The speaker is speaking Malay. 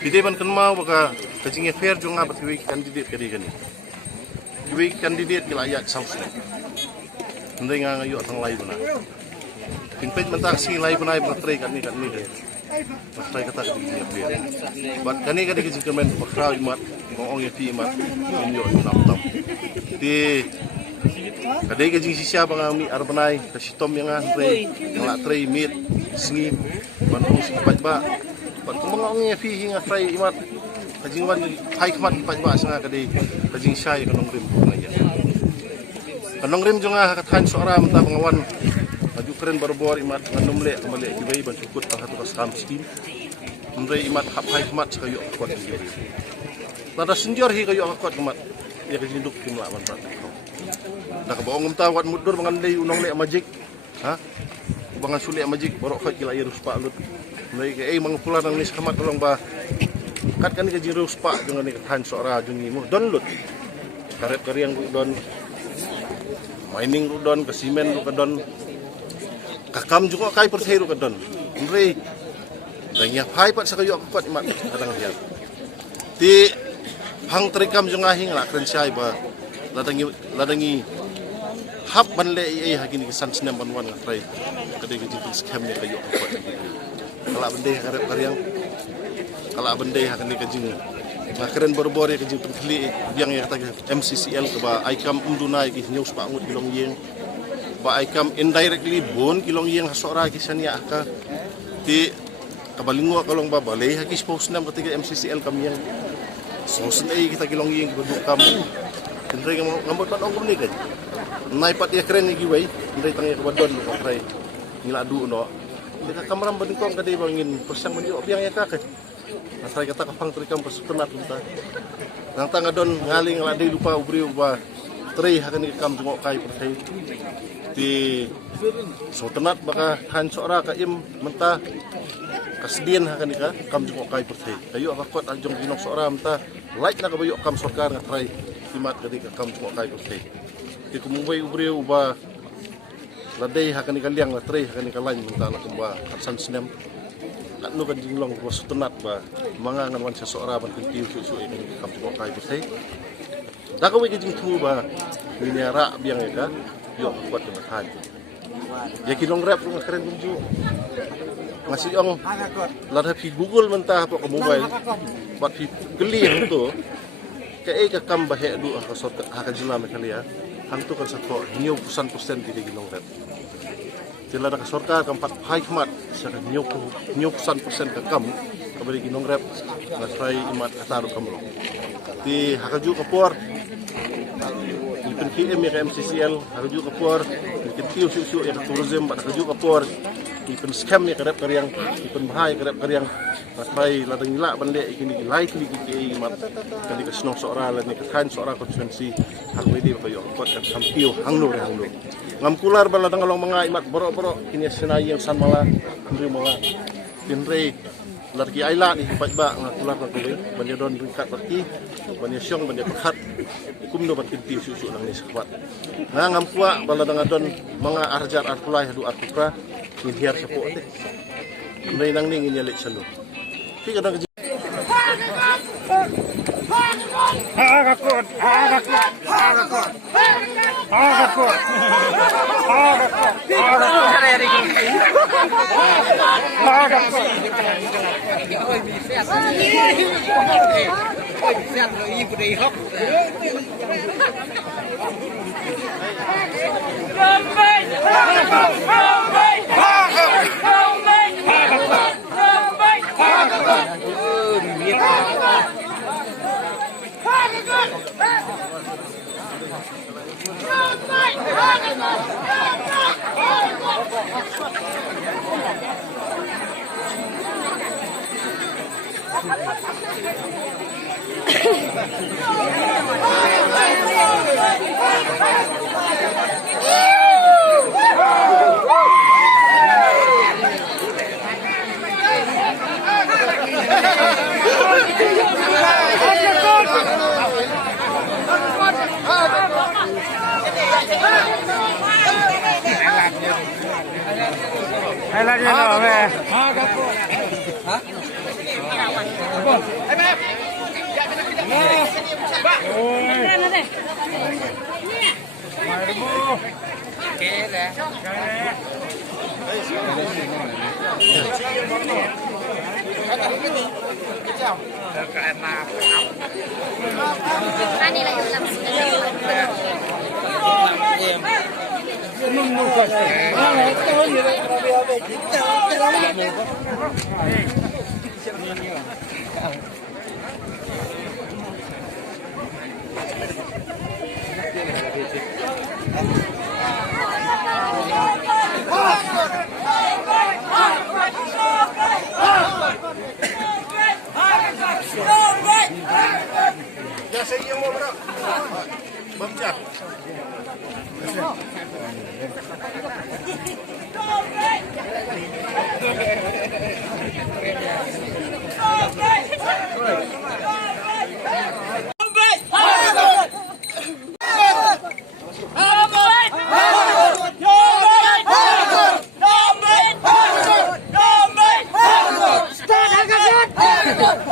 Bide man kan mau baka kajing fair jo nga bat kiwi candidate kadi kani. Kiwi candidate kila ayat saus ni. Ndai nga ngayo atang lai bana. Pinpej man tak si lai bana batray kani kani de. Batray kata kadi ni fair. Bat kani kadi kajing kemen bakra imat ngong ye pi imat inyo nam tam. Di kadai kajing sisya bang mi arbanai kasitom yang andre ngalak tray meat singi manung si pajba. Bat kumang ye pi hinga tray imat kajing wan hai kmat pajba sanga kadai kajing syai kanong rim ngaya. Kanong rim jonga kathan suara menta pengawan maju keren barbor imat nganumle kembali kibai ban sukut hatu kasam skim. Andre imat hap hai kmat sakayo kuat kibai. Tada senjor hi kayo kuat kemat ya kajing duk kimla man pat. Dah kabaong ngam wat mudur mangandai unong le majik. Ha? Bangan sulit majik borok khat kila irus pak lut. Mulai ke mangpulan nang nis kamat tolong ba. Kat kan ke jirus pak dengan ni kathan suara jungi mu don lut. Karep kariang don. Mining don ke simen ke don. Kakam juga kai percaya ke don. Ngri. Dan ya pai pat sakayo kuat imat kadang dia. Ti hang terikam jengah hing nak keren syai ba. Ladangi hab ban le ai hagini kesan senam banwan ngafrai kadai kejing scam ni kayo kuat kala bende karep karyang kala bende hakani kejing ngakeren borbor kejing penkli biang ya kata MCCL ke ba aikam umdunai ki news pa ngut kilong yeng ba aikam indirectly bon kilong yeng hasora kisan ya ka ti kabalingo kalong ba balay hagis post nam ketiga MCCL kami yang sosen ai kita kilong yeng bedukam Kendrai ngambot man ongkom ni kan. Nai pat ya keren ni giwai, kendrai tangi ke badon ko krai. Ngila du no. Deka kamaram bengkong kadai bangin persang menjo biang ya kakek. Nasai kata kapang terikam persutenat kita. Nang tang adon ngaling ngalade lupa ubri uba. Tri hakan ni kam tengok kai pertai. Di sutenat baka han sora ka im menta kasdian hakan ni ka kam tengok kai pertai. Kayo akot ajong ginok sora menta like na kabayo kam sorkar ngatrai. Timat kadi kam tengok kai pertai. Di kumubay ubri uba ladai hakan ni kaliang la tre hakan ni kalain menta nak kumba katsan senam. Kat nu kan jinglong ko sutenat ba mangangan wan sesora ban kentiu susu ini kam tengok kai pertai. Da kawi kijing tu ba ni ra biang ya ka yo kuat dengan han. Ya kinong rap ng keren bunju. Ngasih ong ladha pi Google mentah apa ke mobile. Bat pi geli yang tu. Kaya ka kam bahe du ka sot ka jila me kalia. Hang tu kan satu 90% di kinong rap. Jila ka sorka kam pat hai kmat sa 90% ka kam kabari kinong rap ngasai imat kataru kam lo. Di hakaju kapor PNKM ya MCCL hakaju kapor dikentiu susu ya tourism bat hakaju kapor ipen scam ya karep karyang ipen bahai karep karyang ngasai ladang ila bande ikini like ni ki mat kali ka snong sora la ni kathan sora konstituensi hak wedi kayo kot kan kampiu hanglo ngam kular bala dangalong mga imat borok-borok kini senai yang sanmala ndri mga tinre larki aila ni pajba ngakular na kuwi banya don ringkat parti banya syong banya pakhat kumno bat kintiu susu nang ni sakwat ngam kuwa bala dangadon mga arjar artulai hadu artukra kin hiar sapo ate nay nang ning inyalit salo ti kadang Agakot. Hai lagi no, Ani lah yang Ya saya yang mau bro. Bamjak. Start,